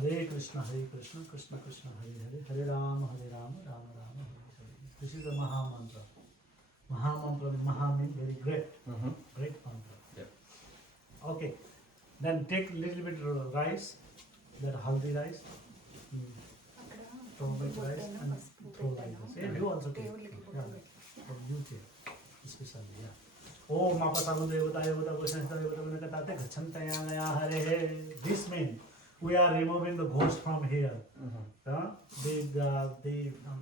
Hare Krishna, Krishna Krishna, Hare Hare Rama, Rama Rama, Hare Hare. This is the Maha Mantra. Maha Mantra, Maha means very great, great mantra. Yeah. Okay, then take little bit rice, that haldi rice, turmeric rice, and throw like this. Yeah, you also take. Yeah, you take, especially. Yeah. Om Apasanu Devata Devata Goshansta Devata Vinakatate Gachantayaya Hare. This means we are removing the ghost from here. The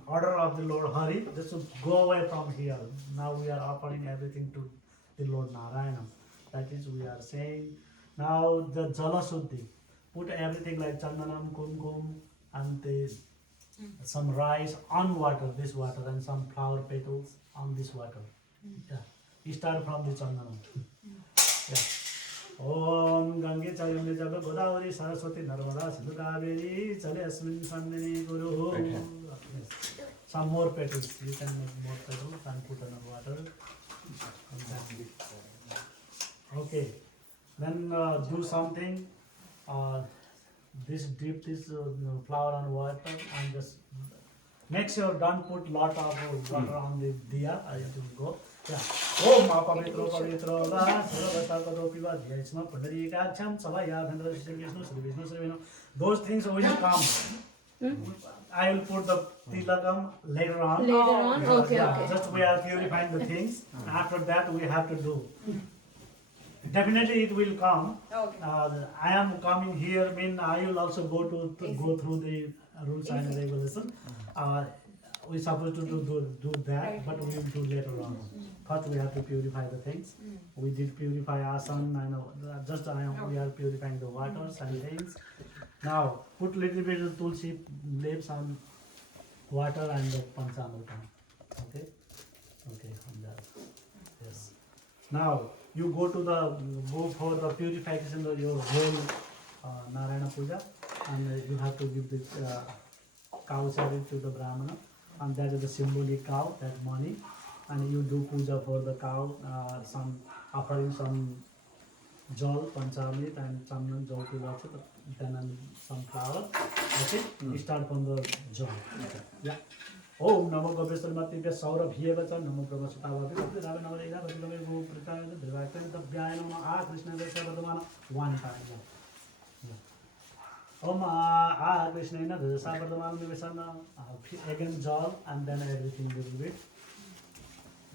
order of the Lord Hari, this will go away from here. Now we are offering everything to the Lord Narayana. That is, we are saying. Now the Jala Suddhi, put everything like Chandanam, Kumkum, and some rice on water, this water, and some flower petals on this water. Yeah. You start from the Chandanam. Yeah. Om Gange Chayamne Jaba Godavari Saraswati Narmada Sindhu Kaveri Chale Asmin Sandini Guru. Some more petals. You can make more petals and put on water. Okay. Then do something. This dip this flour on water and just make sure don't put lot of water on the diya. I will go. Yeah. Om Pavitro Pavitro Da Sarvata Kadopiva Dhyasma Pundarikacham Savaya Dhandra Shri Vishnu Sri Vishnu Sri Vishnu. Those things will come. I will put the tilakam later on. Later on? Okay, yeah, okay. Just we are purifying the things. After that we have to do. Definitely it will come. Okay. I am coming here, mean I will also go through the rules and regulation. We supposed to do that, but we will do later on. First we have to purify the things. We did purify asan and we are purifying the waters and things. Now put little bit of tulsi leaves on water and the panchamritam. Okay, on that. Yes. Now you go for the purification of your whole Narayana Puja, and you have to give the cow service to the Brahmana, and that is the symbolic cow, that money, and you do puja for the cow, offering some jal, panchamrit, and some jal to then some flour. Okay, you start from the jal. Okay. Yeah. Om Namo Gopeswarmati Saurabh Hiyavacha Namo Brahmasutavavi Rava Navarega Vadilame Go Pritaya Dhivakta Dabhyaya Namo Ah Krishna Vesha Vardhamana one time. Om Ah Krishna Vesha Vardhamana Nivesana again jal and then everything will be.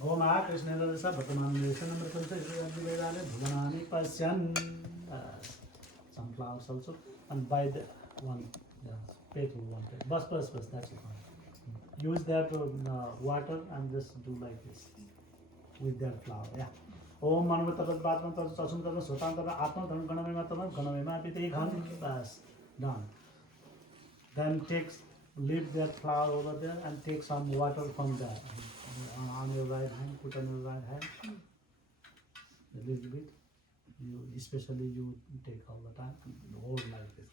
Om Ah Krishna Vesha Vardhamana Nivesana Mritansa Vedane Bhuvanani Pasyan. Some flowers also and by the one petal one petal. Bus that's it. Use that water and just do like this with that flour. Yeah. Om Manvatapat Batman Sasumata Sotantara Atma Ganamema Piti Bas done. Then leave that flour over there and take some water from there. On your right hand, put on your right hand. A little bit. Especially you take all the time. Hold like this.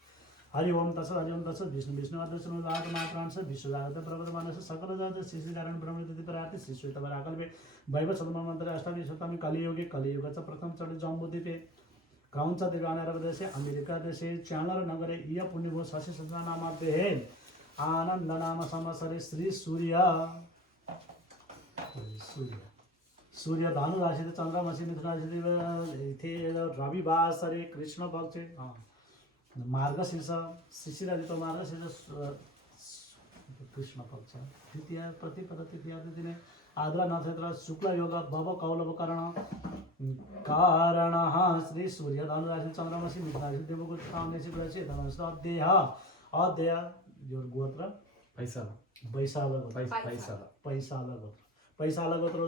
Hari Om Tasa Vishnu Vishnu Adasanu Latmatransa Vishwada Pravadamanasa Sakalada Sisidaran Brahmati Parati Siswita Varakalve Bible Sadamamantra Ashtavi Sutami Kali Yogi Kali Yoga Pratham Chadi Jambudipe Kaunsa Devana Ravadese America Dese Chandler Nagare Iya Punivo Sasi Sadanama Behe Anandanama Samasari Sri Surya Surya Danu Rashid Chandra Masin Rashi Ravi Basari Krishna Bhakti Margasisa, Sisirajito Margasisa Krishna Paksha. Titiya Pratipadatiya Dine Adra Nathedra Sukla Yoga Baba Kaula Karana Karana Sri Surya Dhanurashi Chandramasi Mitnashi Devagut Kamnesi Brachi Dhanasa Deha Adeya your Gotra Paisala Gotra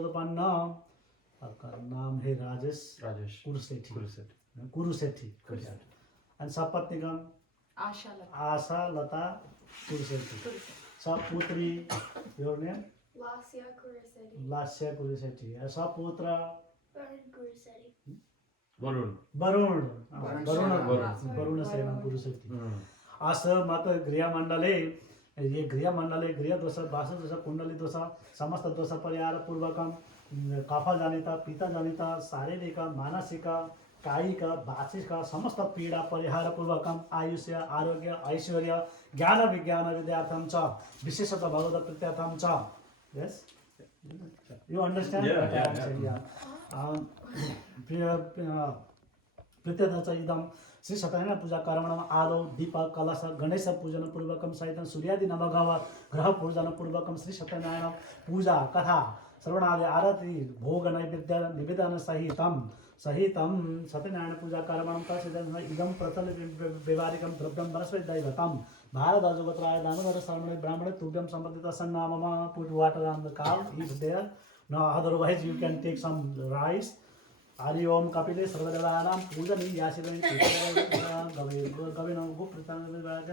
the Panna Naam He Rajesh Kurusethi and Sapatnigam Asha Lata Kurusethi. Saputri, your name? Lasya Kurusethi. Saputra Varun Sayanam Kurusethi. Asa Mata Griya Mandale, ये गृह मंडले गृह दोष बास दोष कुंडली दोष समस्त दोष परिहार पूर्वकम काफा जानिता पिता जानिता शारीरिक मानसिक कायिक वाचिक समस्त पीडा परिहार पूर्वकम आयुष्य आरोग्य ऐश्वर्य ज्ञान विज्ञान विद्यार्थम च विशेषतः भगवत प्रीत्यर्थम च. Yes, you understand what I am saying? प्रीत्यर्थम च इदम श्री सत्यनारायण पूजा कर्मणम आदौ दीप कलश गणेश पूजन पूर्वकम सहित सूर्यादि नवग्रह ग्रह पूजन पूर्वकम श्री सत्यनारायण पूजा कथा श्रवणादि आरती भोग नैवेद्य निवेदन सहितम सत्यनारायण पूजा कर्मणम तस्य इदम प्रचल व्यवहारिकम द्रव्यम वनस्पति दैवतम भारत अजगोत्राय दामोदर शर्मणे ब्राह्मणे तुभ्यम संबंधित सन्नामम. Put water on the cow, eat there. No, otherwise you can take some rice. Hari Om Kapile Sarvadalam Pujani Yasirani Gavino Gupritan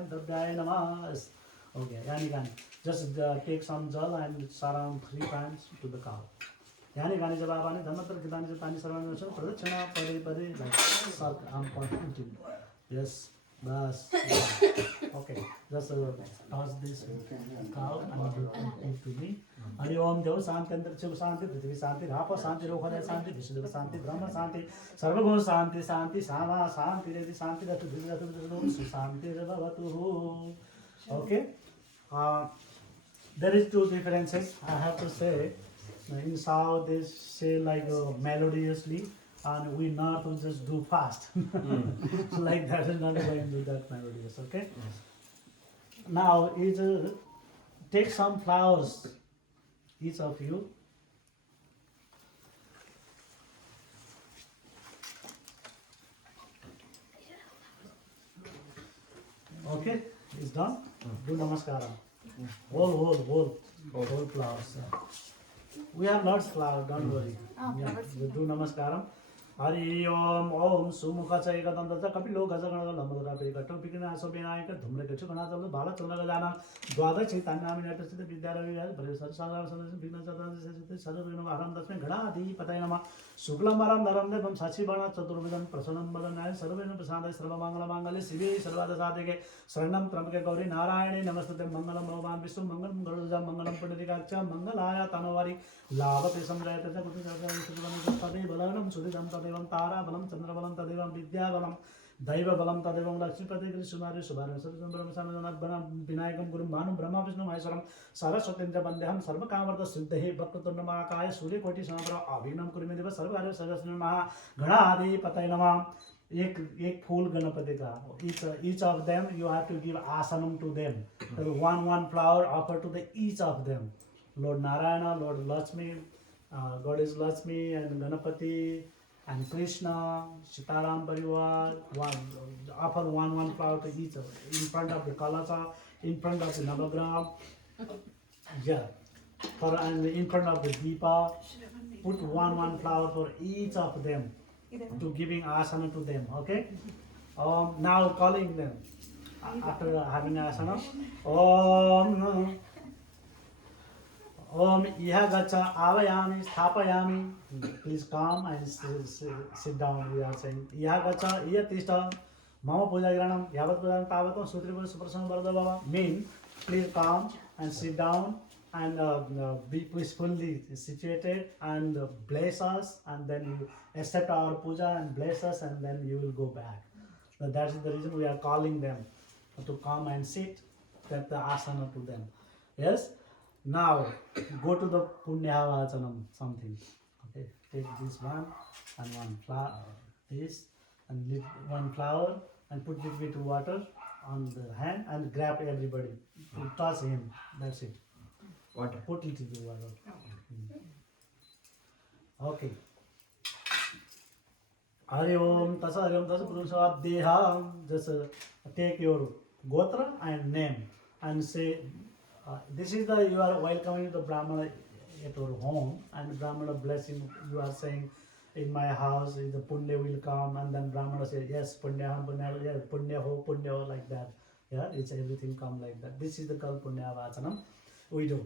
Dabdaya Namas. Okay, Yani just take some jal and surround 3 times to the cow. Yani Gani Javani, Dhamatra Kitani Pani Saran, Pradachana, Pari, like Sat and pointing. Yes, that's okay. Just toss this cow and give to me. Hari Om Dev Santi Andar Chiv Santi Prithvi Santi Rapa Santi Rokhaya Santi Vishnu Santi Brahma Santi Sarvaguna Santi Santi Sama Santi Redi Santi Ratu Santi Ravatu. Okay. There is 2 differences I have to say. In South they say like melodiously, and we North will just do fast. Like that is not going to do that melodious. Okay. Now is take some flowers, each of you. Okay, it's done. Do namaskara. Whole flowers. We have lots of flowers, don't worry. Yeah, we do namaskaram. Hari Om Om Sumukha Chayika Dandata Kapilo Gazagana Lamura Pikato Pikina Sobinaka Dumreka Chukanata Bala Tunagana Dwada Chitana Minatas the Vidara Brisar Sala Sadhana Aram Dasman Gadi Patayanama Suklamaram Daram Sachibana Chaturvidam Prasanam Balanai Sarvana Pasanda Sarvamangala Mangali Sivi Sarvada Sadeke Saranam Tramaka Gauri Narayani Namaste Mangalam Rovan Visu Mangalam Garuza Mangalam Pandikacha Mangalaya Tanavari Lava Pesam Rata Pade Balanam Sudham Tadevam Tara Balam Chandra Balam Tadevam Vidya Balam Daiva Balam Tadevam Lakshmipati Sunari Subhara Sadham Brahmasana Banam Vinayakam Guru Manu Brahma Vishnu Mahesaram Saraswatendra Bandeham Sarva Kamarta Siddhi Bhaktatundama Kaya Surya Koti Samapra Abhinam Kurimedeva Sarvara Sadasnama Ganadi Patayanama एक फूल गणपति का each of them you have to give asanam to them. One flower offer to the each of them. Lord Narayana, Lord Lakshmi, Goddess Lakshmi and Ganapati and Krishna, Sitaram Parivar, offer one flower to each in front of the Kalasa, in front of the Navagram, yeah, and in front of the Deepa. Put one flower for each of them to giving asana to them. Okay. Now calling them after having asana. Om Iha Gacha Avayami Sthapayami. Please come and sit down. We are saying Iha Gacha Iya Tishta Mama Puja Granam Yavat Pujan Tavatam Sutripur Suprasana Bharada Baba. Mean please come and sit down and be peacefully situated and bless us, and then you accept our puja and bless us, and then you will go back. So that is the reason we are calling them to come and sit, that the asana to them. Yes. Now go to the punyavachanam something. Okay, take this one and one flower, this and leave one flower and put little bit water on the hand and grab everybody to touch him. That's it. Water. Put it into water. Okay. Hari Om Tasa Purusha Deha. Just take your gotra and name and say, this is the, you are welcoming the Brahmana at your home, and Brahmana blessing you are saying, in my house the Punya will come, and then Brahmana say, yes, Punya, yes, Punya ho, like that. Yeah, it's everything come like that. This is the called Punya Vachanam. We do.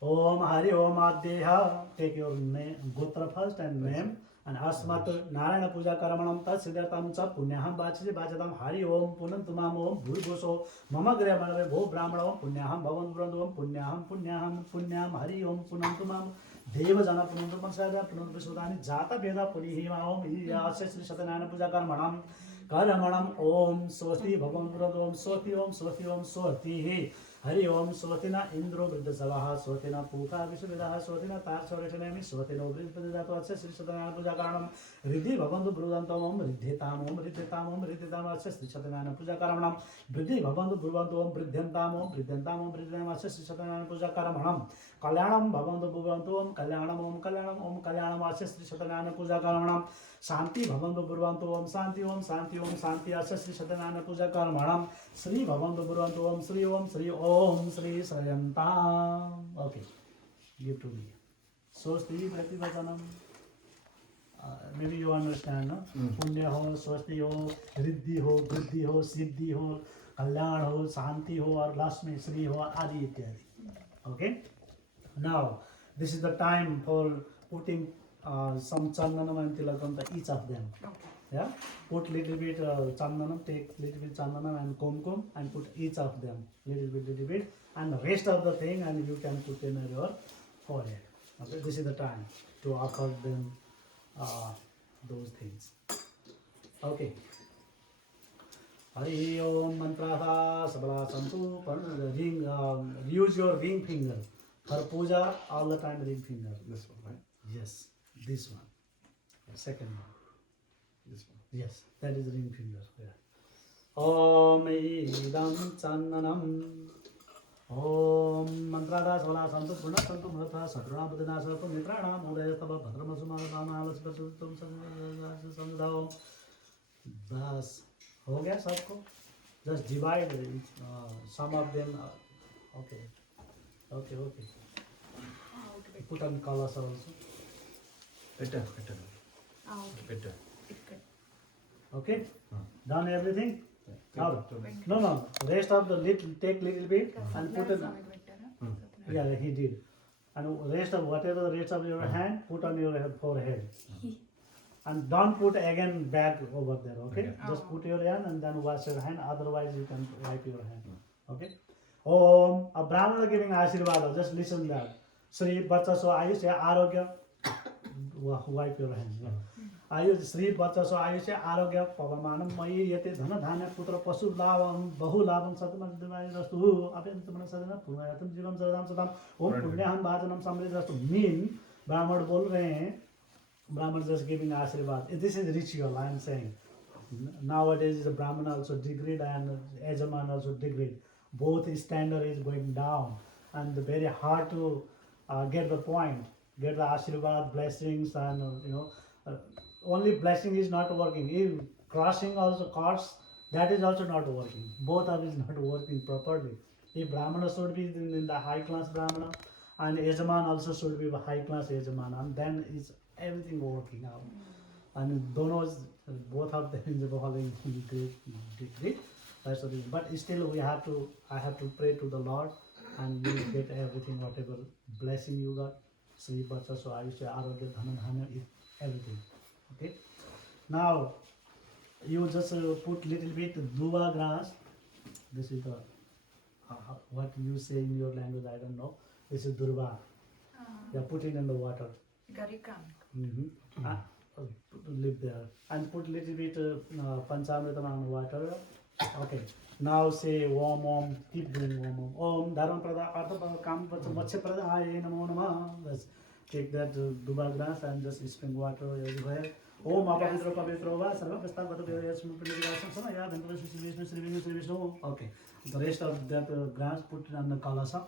Om Hari Om Addeha. Take your name, Gotra first and name. And Asmat Narayana Puja Karamanam Tat Siddhartam Cha Punyaham Bachati Bachatam Hari Om Punantumam Om Bhurgoso Mama Grabhanave Bho Brahmana Om Punyaham Bhavan Brandam Punyaham Hari Om Punantumam देव जन पुनर्मसादा पुनर्विशोदानि जाता वेदा पुलिहिमा ओम अस्य श्री सत्यनारायण पूजा कर्मणम ओम स्वस्ति भगवान ओम स्वस्ति ओम स्वस्ति ओम स्वस्ति हरि ओम स्वस्तिना इंद्रो वृद्धसभा स्वस्तिना पूका विश्ववेदाः स्वस्तिना तारसौरेशनेमि स्वस्तिनो बृहस्पतिजातो अस्य श्री सत्यनारायण पूजा कारणम रिद्धि भगवन्तु ब्रुवन्तम् ओम रिद्धेताम् ओम रिद्धेताम् ओम रिद्धेताम् अस्य श्री सत्यनारायण पूजा कारणम वृद्धि भगवन्तु ब्रुवन्तु ओम वृद्ध्यन्ताम् ओम वृद्ध्यन्ताम् ओम वृद्ध्यन्ताम् अस्य श्री सत्यनारायण पूजा कारणम कल्याणम भगवन्तु ब्रुवन्तु ओम कल्याणम ओम कल्याणम ओम कल्याणम अस्य श्री सत्यनारायण पूजा कारणम शांति भगवन्तु ब्रुवन्तु ओम शांति ओम शांति ओम शांति अस्य श्री सत्यनारायण पूजा कर्मणम श्री भगवन्तु ब्रुवन्तु ओम श्री श्रयन्ताम् ओके गिव टू मी स्वस्ति प्रतिवचनम maybe you understand no पुण्य हो स्वस्ति हो रिद्धि हो वृद्धि हो सिद्धि हो कल्याण हो शांति हो और लास्ट में श्री हो आदि इत्यादि okay now this is the time for putting some chandanam and tilakam to each of them. Okay. Yeah, put little bit chandanam, take little bit chandanam and kumkum and put each of them little bit, and the rest of the thing and you can put in your forehead. Okay, this is the time to offer them those things. Okay. Hari Om Mantraha Sabala Santu. Ring, use your ring finger for puja all the time. Ring finger. This one, right? Yes. This one, second one. This one. Yes, that is ring finger. Yeah. Om idam chandanam. Om mantrada svala santu purna santu murtha satruna budina sarpu nitrana mudaya tava bhadramasuma ramalas pasutum samdao. Bas हो गया सबको. Just divide some of them. Okay. Put on colors also. Better. Better. Okay? Done everything? Now, no. Rest of the take little bit and put it. Yeah, he did. And rest of whatever the rest of your hand, put on your forehead. And don't put again back over there, okay? Just put your hand and then wash your hand. Otherwise, you can wipe your hand. Okay? Om, a Brahmana giving Ashirvada, just listen that. Sri Bhatta so Ayushya Arogya. Wipe your hands. Ayush Sri Bhatta so Ayushya Arogya Pavamanam Mayi Yate Dhana Dhana Putra Pasu Lavam Bahu Lavam Satamam Divai Rastu Apentamana Sadana Punayatam Jivam Sadam Sadam Om Punyaham Bhajanam Samrit Rastu. Mean Brahman bol rahe hain. Brahman just giving Ashirvad. This is ritual, I am saying. Nowadays, the Brahman also degrade and Yajaman also degrade. Both standard is going down, and very hard to get the point, get the Ashirvad, blessings, and only blessing is not working. If crossing also cards, that is also not working. Both of is not working properly. If Brahmana should be in the high class Brahmana, and Yajaman also should be a high class Yajaman, and then it's everything working out. And donos, both of them is falling in great. That's the reason. But still I have to pray to the Lord, and you get everything, whatever blessing you got. Sri Bhatta so Ayushya Arogya Dhana Dhana, everything. Okay. Now you just put little bit duva grass. This is the what you say in your language, I don't know. This is durva. Yeah, put it in the water. Garikan. Live there and put little bit panchamritam on water. Okay. Now say Om. Keep doing Om. Om Dharma Prada Artha Kam Matsya Prada Aye Namo Namah. Let's take that duba grass and just spring water everywhere. Om Apavitra Pavitra Va Sarva Prastha Bhatta Devayasmu Pindivasam Samaya Vindavashu Sri Vishnu. Okay. The rest of that grass put it on the kalasa.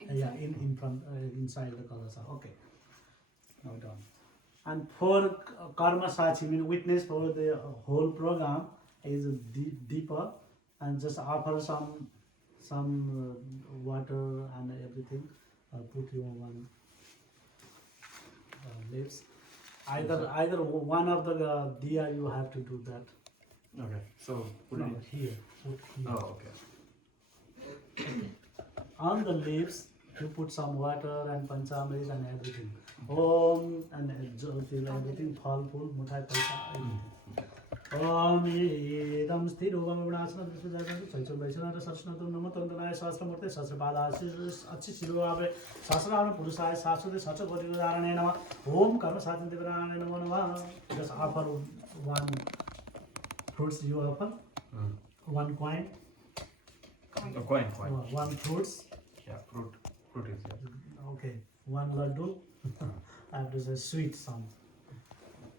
Yeah, in front, inside the kalasa. Okay. Now done. And for karma sachi, mean witness for the whole program is deeper, and just offer some water and everything. Put you on one lips. Either one of the diya you have to do that. Okay. So put No, it here. Put here. Oh, okay. On the leaves, you put some water and panchamrit and everything. Om and jyoti, everything, phal, phul, muthai, paisa, everything. ओम इदं स्थिरोवम विनाशनं विश्वजातं चैचो वैष्णव सरस्वतं नमो तंतनाय सहस्रमूर्ते सहस्रपादासि अच्छि शिरोभावे सहस्रनाम पुरुषाय शाश्वते सचकोटिधारणे नमः ओम कर्म साधन देवनाय नमो नमः just offer one fruits you offer one coin A coin. one fruits Yeah, fruit is here. okay one laddu I have to say sweet some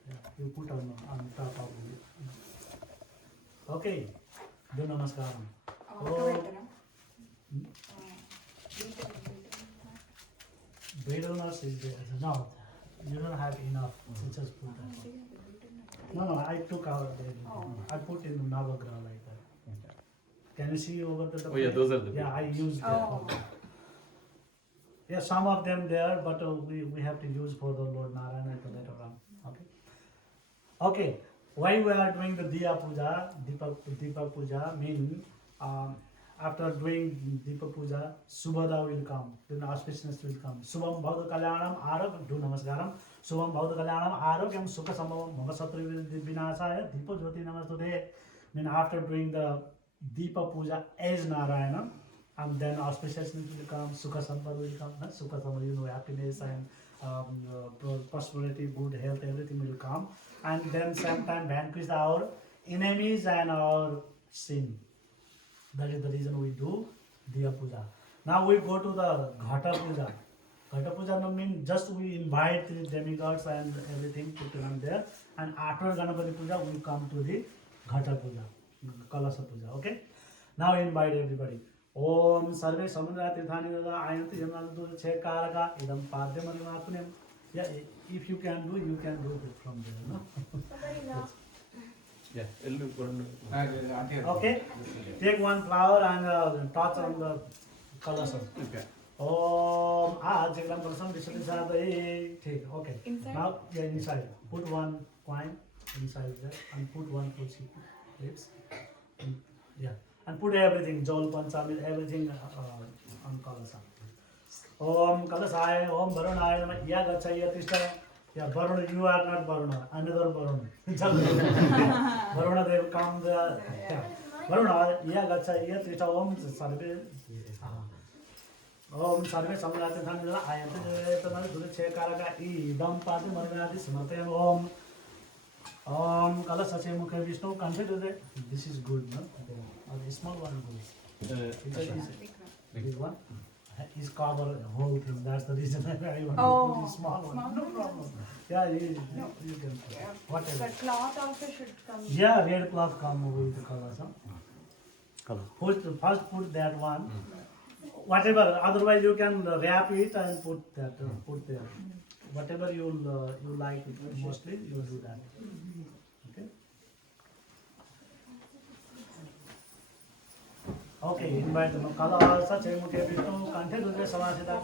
yeah, you put on top of it okay do namaskaram Bedoners is there. No, you don't have enough. So just put that. No, I took out the. I put in Navagraha like that. Can you see over the? Oh yeah, those are the. Yeah, I used Oh. that. Yeah, some of them there, but we have to use for the Lord Narayana at the later on. Okay. Okay. Why we are doing the Diya Puja? Deepa Puja mean after doing Deepa Puja, Subhada will come. Then auspiciousness will come. Subham Bhavata Kalyanam Arab. Do Namaskaram. Subham Bhavata Kalyanam Arogyam Sukha Sambhavam Bhagasatri Vinasaya Deepa Jyoti Namastude. Mean after doing the Deepa Puja as Narayana, and then auspiciousness will come, Sukha Sambhava will come. Sukha Sambhava, you know, happiness and prosperity, good health, everything will come. And then sometime vanquish our enemies and our sin. That is the reason we do Diya Puja. Now we go to the Ghata Puja. Ghata Puja means just we invite the demigods and everything put them there. And after Ganapati Puja, we come to the Ghata Puja, Kalasa Puja. Okay? Now invite everybody. Om Sarve Samudra Tirthani Dada Ayanti Yamanadu Chekaraka Idam Padyamanatpunyam. Yeah, if you can do it from there. No? Yeah, Okay? Take one flower and touch on the colors. Okay. Om Ajiglam Kalasam Vishalisadaye. Take. Okay. Inside? Now, yeah, inside. Put one coin inside there and put one tulsi leaves. Yeah. And put everything, Jol Panchamid, everything on Kalasam. Om Kalasaya, Om Varunaya, Namah Yagachaya Tishta. Yeah, Varuna, you are not Varuna, another Varuna. Varuna, they will come there. Yeah. Varuna, Yagachaya Tishta, Om Sarve. Om Sarve Samrati Thanila, I am the Chekaraka, Idam Padi Marganati Simatayam Om. Om Kalasache Mukha Vishnu, consider that this is good, no? The small one good. Big one? Is cover whole thing. That's the reason I want to put the small one. No problem. Yeah, you can. Yeah. Whatever. The cloth also should come. Yeah, red cloth come with the colors. Huh? First put that one. Whatever. Otherwise you can wrap it and put that. Put there. Whatever you like mostly, you do that. Okay. Okay, invite them. Kala Sache Mukhe Vishnu, Kanthe Rudre Samasida,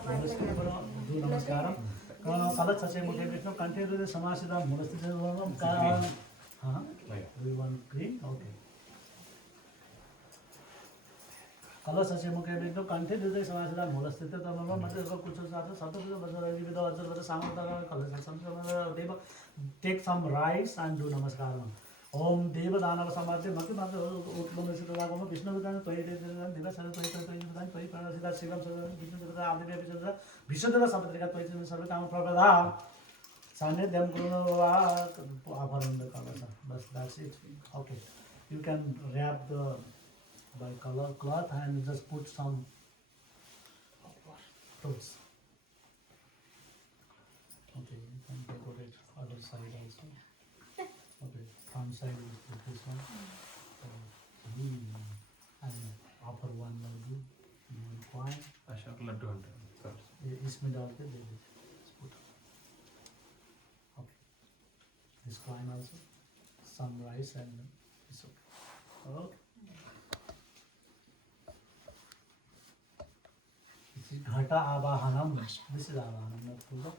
do Namaskaram. Kala Sache Mukhe Vishnu, Kanthe Rudre Samasida, Murastha Karan. We want green? Okay. Kala Sache Mukhe Vishnu, Kanthe Rudre Samasida, Murastha Karan, Mataka Kuchasata, Satapuja, Bazari, with the Azar, Samata, Kala Sache Deva. Take some rice and do Namaskaram. Om Deva Dana Samadhi, Maki Mata, Utman, Vishnu, Diva Sada, Pai Parasita, Sivam, Vishnu, Abdi, Vishnu, Sabatrika, Sarvakam, Prabhada, Sane, them Guru, Avaran the colors. But that's it. Okay. You can wrap the by color cloth and just put some fruits. Okay, you can decorate other side also. Okay, front side is put this one. And upper one laddu, one coin. Ashok laddu hunter. इसमें डाल के दे दीजिए. Just put. Okay. This coin also. Some rice and it's okay. Okay. This is Ghata Avahanam. This is Avahanam, not Puja.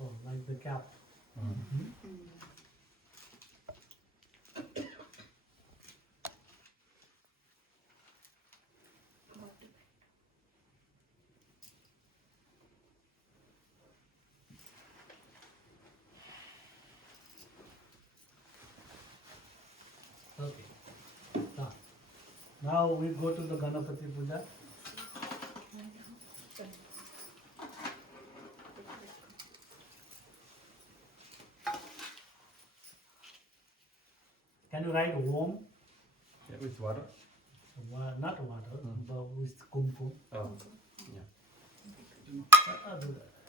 Oh, like the cap. Now we go to the Ganapati Puja. Can you write Om? Yeah, with water. Not water, but with kumkum. Oh, yeah.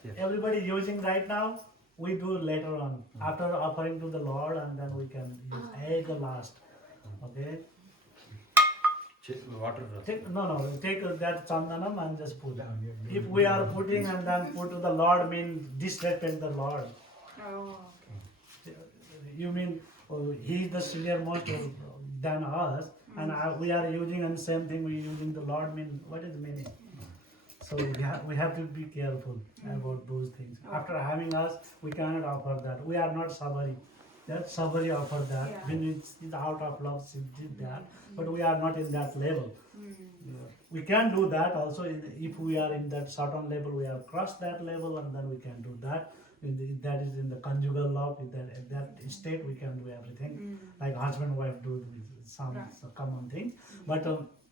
Yeah. Everybody using right now. We do later on after offering to the Lord, and then we can use at the last. Okay. Water. No. Take that chandanam and just put. If we are putting and then put to the Lord, mean disrespect the Lord. Oh, You mean he is the senior most than us, and we are using and same thing we using the Lord. Mean what is the meaning? So we have to be careful about those things. After having us, we cannot offer that. We are not sabari. That sabari offer that. Yeah. When it's out of love, she did that. But we are not in that level. We can do that also. If we are in that certain level, we have crossed that level, and then we can do that. That is in the conjugal love. In that state, we can do everything. Like husband wife do some common thing. But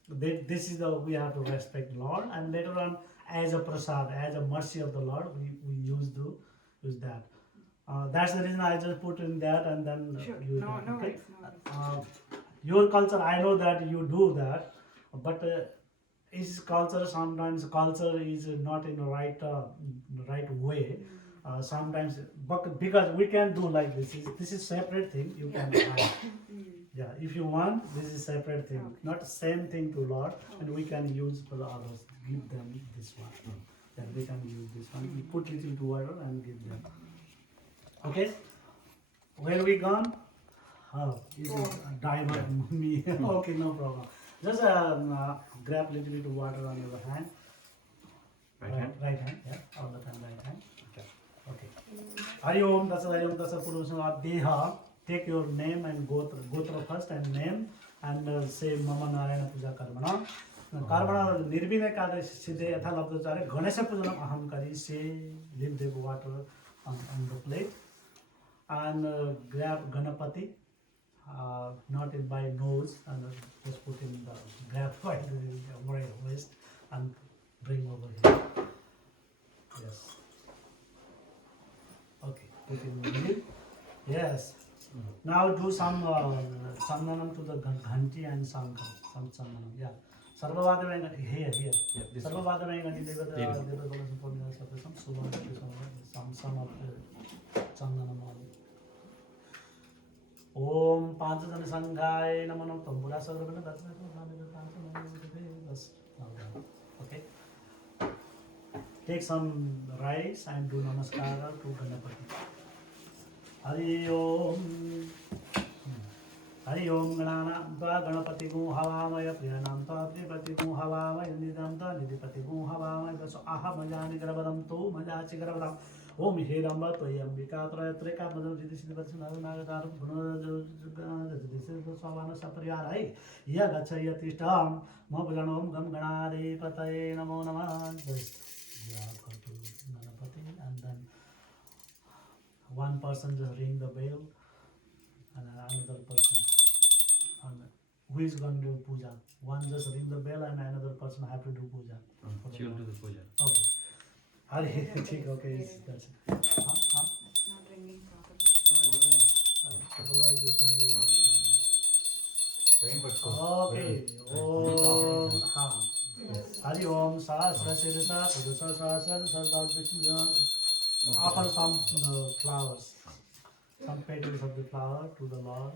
this is the we have to respect Lord, and later on as a prasad, as a mercy of the Lord, we use that. That's the reason I just put in that and then sure. use No, that. no Okay? worries. Your culture, I know that you do that, but is culture sometimes culture is not in the right way. Sometimes, but because we can do like this is separate thing. You can add. Yeah, if you want, this is separate thing, not the same thing to Lord, and we can use for the others. Give them this one. Then we can use this one. We put little to water and give them. Okay, where we gone? Oh, is it diamond me? Okay, no problem. Just grab little bit of water on your hand. Right hand. Right hand. Yeah, all the time right hand. Okay. Okay. Hari Om Tasa Purusha Deha. Take your name and gotra first and name and say Mama Narayana Puja Karmana. Karmana Nirbina Kada Siddhe Yatha Labdacharya Ganesha Pujanam Aham Kari. Say leave the water on the plate and grab Ganapati. Not in by nose and just put in the grab by the waist and bring over here. Yes. Okay. Put in the middle. Yes. Now do some sandanam to the ghanti and some sandanam. Yeah. Sarvavadavena here. Yeah, this one. Sarvavadavena devata Here. some of the sandanam. Om Panchadana Sanghai Namanam Tambura Sarvana Okay. Take some rice and do namaskara to Ganapati. Hari Om. Hari Om Ganananta Ganapati Gu Havamaya Priyananta Tripati Gu Havamaya Nidanta Nidipati Gu Havamaya Vaso Aha Majani Gravadam To Majachi Gravadam Om Hiramba Toyambika Trika Madam Jidisivasan Nagatar Savana Sapriyarai Yagachayatishtam Mobilanum Gam Ganadi Pataye Namo Nama. Just go to Ganapati and then one person just ring the bell and another person and who is going to do puja. One just ring the bell and another person have to do puja. She will do the puja. Okay. Hari, okay, that's it. Not ringing properly. Otherwise you can use Rain Okay. Om Ha. Hari Om Sahasra Sirsa Purusa Sahasra Sahasra. Offer some flowers, some petals of the flower to the Lord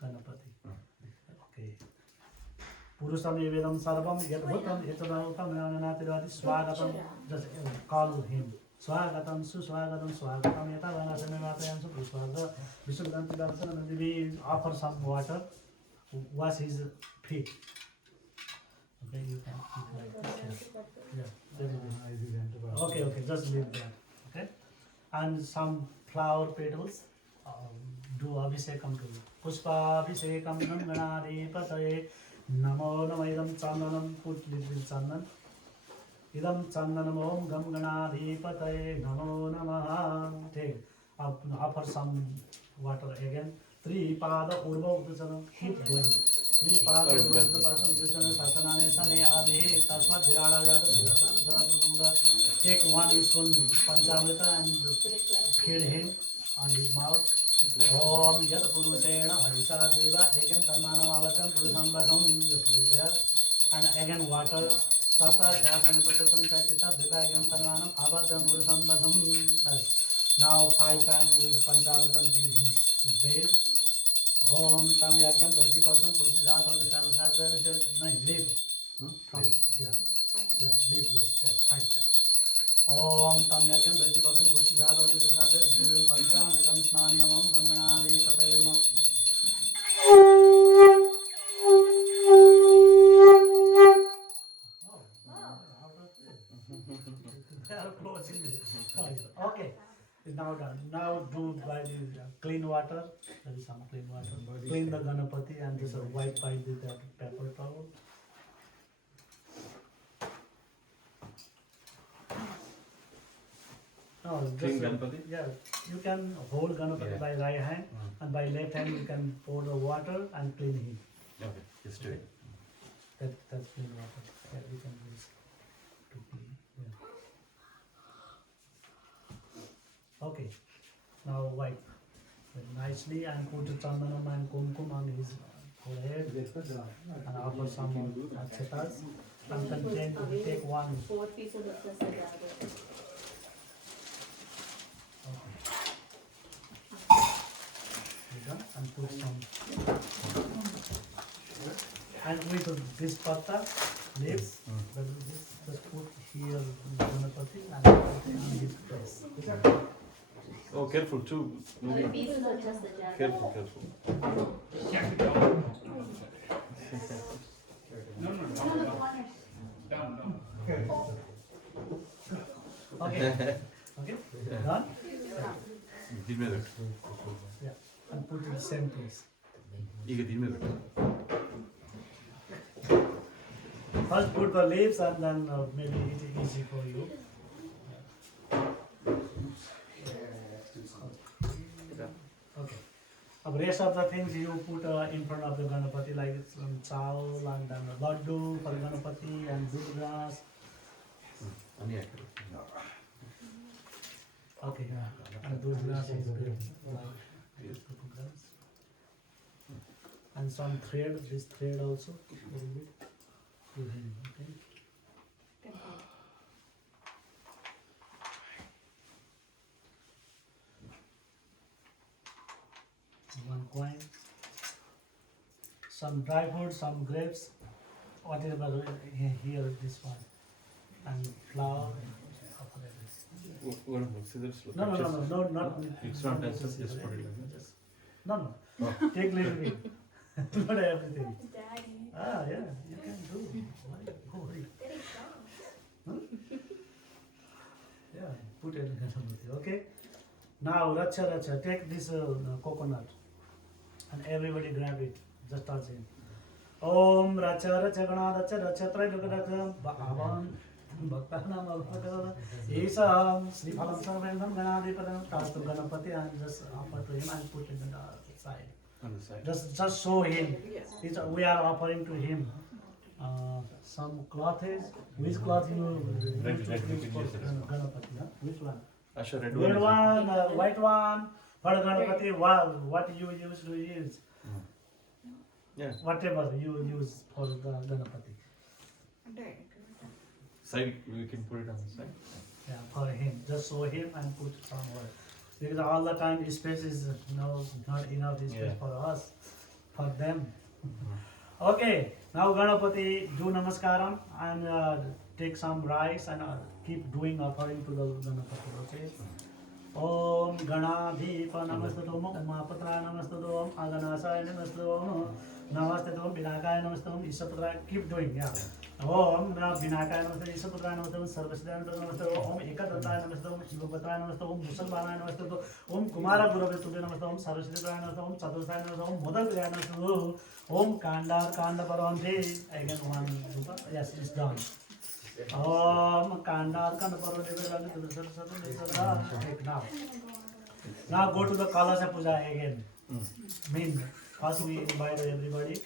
Ganapati. Okay. Purusam Evedam Sarvam Yadbhutam Yatadautam Nananatirati Swagatam. Just call him. Swagatam Suswagatam Swagatam Yatavana Samimatayam Supuswaga Visudanti Darsana Nadivi. Offer some water. Wash his feet. Okay, you can eat like this. Yeah. Okay, just leave that. Okay, and some flower petals. Do abhishekam to Pushpa abhishekam Ganganadi Pataye Namo Namayam Chandanam. Put little chandan. Idam Chandanam Om Gam Ganadi Pataye Namo Namaha. Take offer some water again. 3 pada urva utachanam. Keep going. Sri Parasam Krishna Sasanane Sane Adi Tasmat Virada. Take 1 teaspoon Panchamrita and feed him on his mouth. Om Yat Purusena Harisa Deva again Tanmanamavatam Purusam Basam, just leave there. And again water. Sata Shasana Pratam Takita Deva again Tanmanam Abadam Purusam Basam. Now 5 times with Panchamritam give him bathe. Om Tam Yagyam 30% Purush Jat of the Sadhana. No, leave. Yeah, leave, yes, 5 times. Om Tam Yagyam 30% Purush Jat of the Sadhana. Pancam Vedam Snaniyamam Ganganadi Patayamam. They are closing it. Okay. It's now done. Now do by the clean water. There is some clean water. Clean the Ganapati and just wipe by the paper towel. No, Clean just, Ganapati? yeah, you can hold Ganapati by right hand and by left hand you can pour the water and clean him. Okay, just do it. That's clean water. Yeah, you can use to clean. Yeah. Okay, now wipe nicely and put chandanam and kumkum on his forehead and offer some akshatas and then take one. 4 pieces of the sajada. And put some. And with this patta leaves, just put here Ganapati and put on his face. Oh, careful too. Other pieces of the sajada. Careful. Okay. Okay. Done? Din में रख. Yeah. And put in the same place. ये दिन में रख. First put the leaves and then maybe it is easy for you. Okay. Now rest of the things you put in front of the Ganapati like some chawal and then laddu for Ganapati and durgas. अन्य आकर. Okay, yeah. And durgas is big. And some thread, this thread also, a little bit. Okay. One coin, some dry fruit, some grapes, whatever here this one, and flour. What scissors? No, not. It's not necessary. Just put it like that. No. Take little bit, not everything. Daddy. Ah, yeah, you can do. Why worry? Huh? Yeah, put it in Ganapati. Okay. Now, Racha, take this coconut and everybody grab it. Just touch it. Om Racha Ganadacha Racha Trailoka Bhavan Bhaktanam Alpaka Isam Sri Phalam Sarvendam Ganadipadam Tastu Ganapati and just offer to him and put it in the side. On the side. Just show him. Yes. We are offering to him some clothes. Which cloth you Red, use for yes. Ganapati? Huh? Which one? Asha red Red one. one, white one. For Ganapati, what you used to use? Yeah. Whatever you use for the Ganapati. Side, we can put it on the side. Yeah, for him. Just show him and put somewhere. Because all the time space is not enough space Yeah. for us, for them. Okay, now Ganapati, do namaskaram and take some rice and keep doing offering to the Ganapati. Okay. Om Ganadhipa Namastatom Umapatra Namastatom Aganasaya Namastatom Namastatom Vinakaya Namastatom Isapatra. Keep doing, yeah. Om Vinakaya Namastatom Isapatra Namastatom Sarvasiddhana Namastatom Om Ekadantaya Namastatom Shivapatra Namastatom Musalmana Namastatom Om Kumara Gurave Tubhe Namastatom Sarvasiddhana Namastatom Chaturthaya Namastatom Modakaya Namastatom Om Kanda Paravante. Again one rupa. Yes, it's done. Om Kanda Paravante. Now go to the Kalasa Puja again. Mean first we invite everybody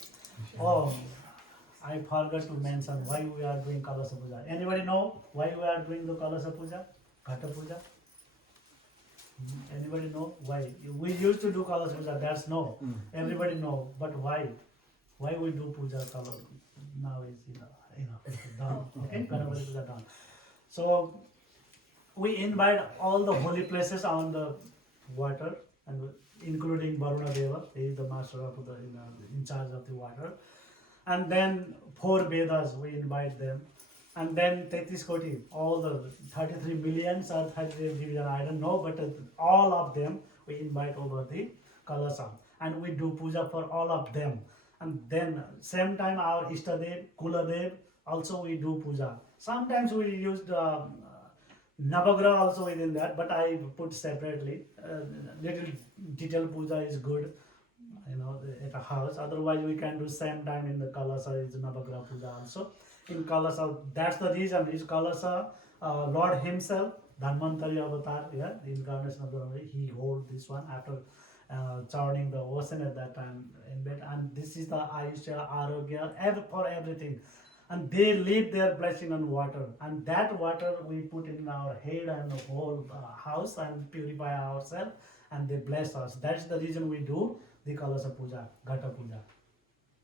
Oh, I forgot to mention why we are doing Kalasa Puja. Anybody know why we are doing the Kalasa Puja? Ghata Puja? Anybody know why? We used to do Kalasa Puja, that's no. Everybody know, but why? Why we do Puja Kalasa? Now is done. Okay, Ganapati Puja done. So we invite all the holy places on the water, and including Varuna Deva, he is the master of the in charge of the water. And then 4 Vedas we invite them, and then 33 Koti, all the 33 millions or 33 division, I don't know, but all of them we invite over the Kalasa, and we do puja for all of them. And then same time our Ishtadev, Kuladev, also we do puja. Sometimes we used Navagraha also within that, but I put separately. Little detailed puja is good, at a house. Otherwise, we can do same time in the Kalasa is Navagraha puja also. In Kalasa, that's the reason is Kalasa. Lord Himself, Dhanvantari avatar, the incarnation of the Lord, He hold this one after churning the ocean at that time in bed, and this is the Ayusha Arogya for everything. And they leave their blessing on water, and that water we put in our head and the whole house and purify ourselves, and they bless us. That's the reason we do the Kalasa Puja, Ghata Puja.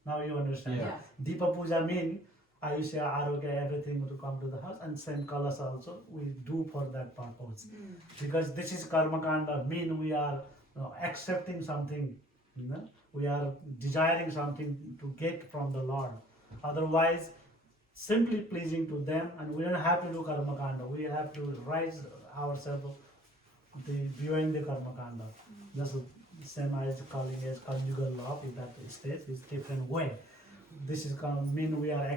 Now you understand. Yeah. Deepa Puja mean Ayusha, Arogya, everything to come to the house, and same Kalasa also we do for that purpose. Because this is Karma Kanda, mean we are accepting something, we are desiring something to get from the Lord. Otherwise, simply pleasing to them, and we don't have to do Karma Kanda. We have to rise ourselves beyond the Karma Kanda. Just same as calling as conjugal law, in that state is different way. This is mean we are